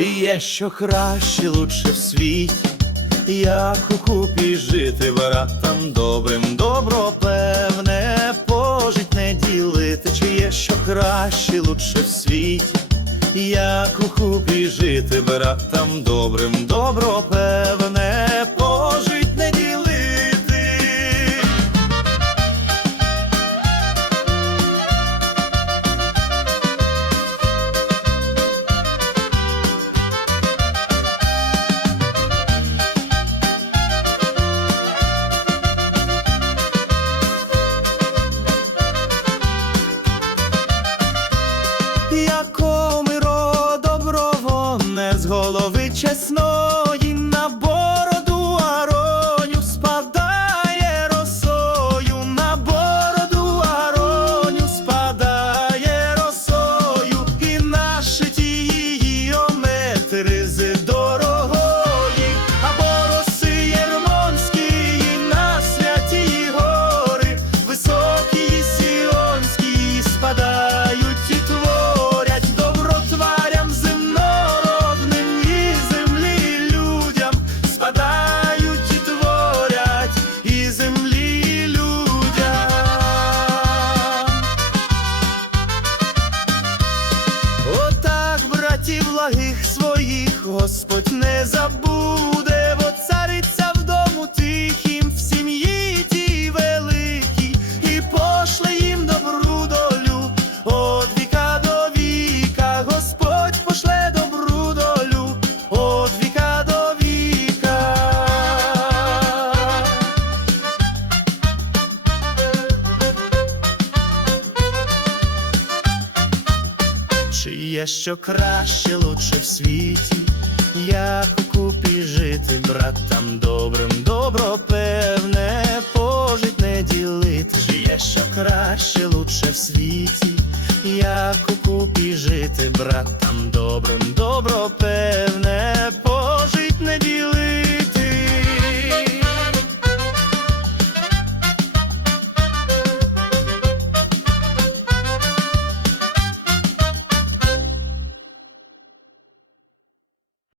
є що краще, лучше в світі, як у купі жити братам добрим, добро певне, пожить не ділити, чи є що краще, лучше в світі, як у купі жити братам добрим, добро певне, голови Братів благих своїх, Господь не забуде, Чи є що краще, лучше в світі, як у купі жити братам добрим, добро певне, пожить не ділити, чи є що краще, лучше в світі, як у купі жити братам добрим, добро певне.